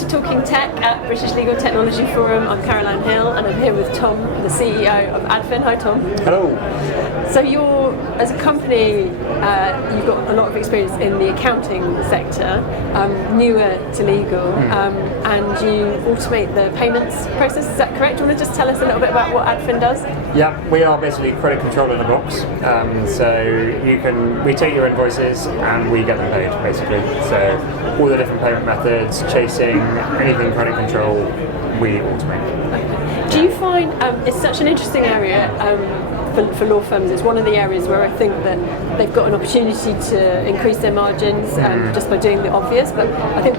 to Talking Tech at British Legal Technology Forum. I'm Caroline Hill and I'm here with Tom, the CEO of Adfin. Hi Tom. Hello. So as a company, you've got a lot of experience in the accounting sector, newer to legal, and you automate the payments process, is that correct? Do you want to just tell us a little bit about what Adfin does? Yeah, we are basically credit control in a box. We take your invoices and we get them paid, basically. So all the different payment methods, chasing, anything credit control, we automate. Okay. Do you find it's such an interesting area for law firms? It's one of the areas where I think that they've got an opportunity to increase their margins just by doing the obvious, but I think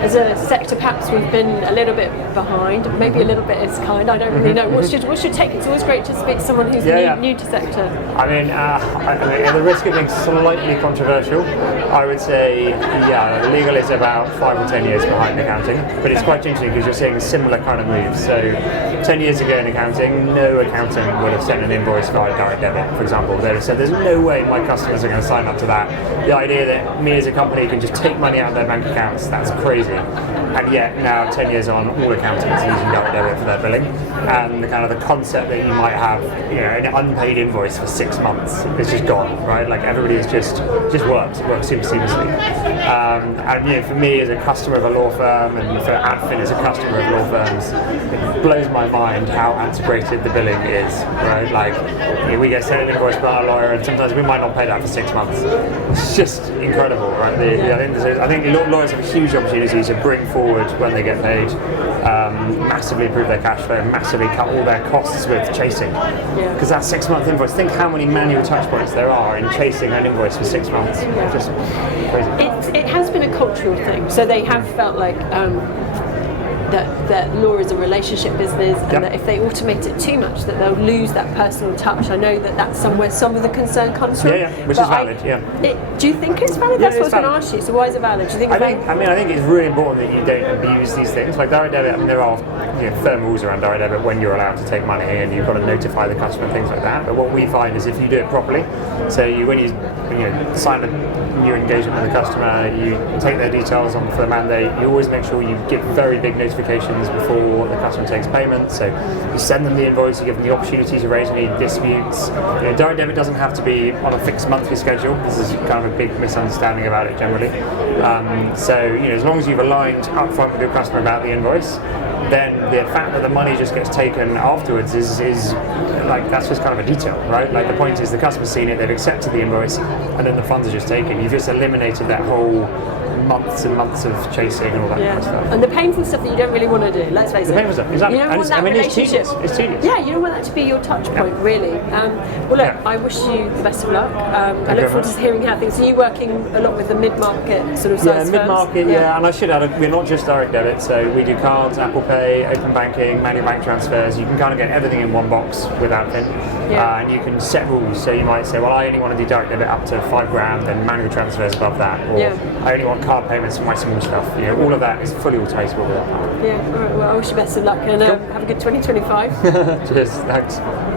as a sector, perhaps we've been a little bit behind, maybe a little bit is kind, I don't really know. What's your take? It's always great to speak to someone who's new to sector. I mean, at the risk of being slightly controversial, I would say, legal is about 5 or 10 years behind accounting, but it's quite interesting because you're seeing similar kind of moves. So 10 years ago in accounting, no accountant would have sent an invoice via direct debit, for example. They'd have said, there's no way my customers are going to sign up to that. The idea that me as a company can just take money out of their bank accounts, that's crazy. And yet now, 10 years on, all accountants are using direct debit for their billing. And the concept that you might have, an unpaid invoice for 6 months is just gone, right? Like everybody's just works. It works super seamlessly. And for me as a customer of a law firm, and for Adfin as a customer of law firms, it blows my mind how antiquated the billing is, right? Like we get sent an invoice by our lawyer, and sometimes we might not pay that for 6 months. It's just incredible, right? I think lawyers have a huge opportunity to bring forward when they get paid, massively improve their cash flow, massively cut all their costs with chasing. Because that 6 month invoice, think how many manual touch points there are in chasing an invoice for 6 months. Just crazy. It has been a cultural thing, so they have felt like that law is a relationship business, and that if they automate it too much, that they'll lose that personal touch. I know that that's somewhere some of the concern comes from. Which is valid. Do you think it's valid? That's what I was going to ask you. So why is it valid? Do you think? I think it's really important that you don't abuse these things. Like direct debit, there are firm rules around direct debit when you're allowed to take money, and you've got to notify the customer and things like that. But what we find is if you do it properly, so when you sign a new engagement with the customer, you take their details on for the mandate, you always make sure you give very big notifications before the customer takes payment. So you send them the invoice, you give them the opportunity to raise any disputes. Direct debit doesn't have to be on a fixed monthly schedule. This is kind of a big misunderstanding about it generally. As long as you've aligned upfront with your customer about the invoice, then the fact that the money just gets taken afterwards is like, that's just kind of a detail, right? Like the point is the customer's seen it, they've accepted the invoice, and then the funds are just taken. You've just eliminated that whole months and months of chasing and all that kind of stuff. And the painful stuff that you don't really want to do, let's face it. The painful stuff, exactly. You don't want that relationship. It's tedious. Yeah, you don't want that to be your touch point, really. I wish you the best of luck. I look forward to hearing how things. Are you working a lot with the mid-market sort of size firms? Mid-market, and I should add, we're not just direct debit, so we do cards, Apple Pay, open banking, manual bank transfers. You can kind of get everything in one box with Adfin. And you can set rules, so you might say, well, I only want to do direct debit up to $5,000, and manual transfers above that, or I only want card payments for my small stuff. All of that is fully automatable with that. All right, well, I wish you best of luck, and have a good 2025. Cheers, thanks.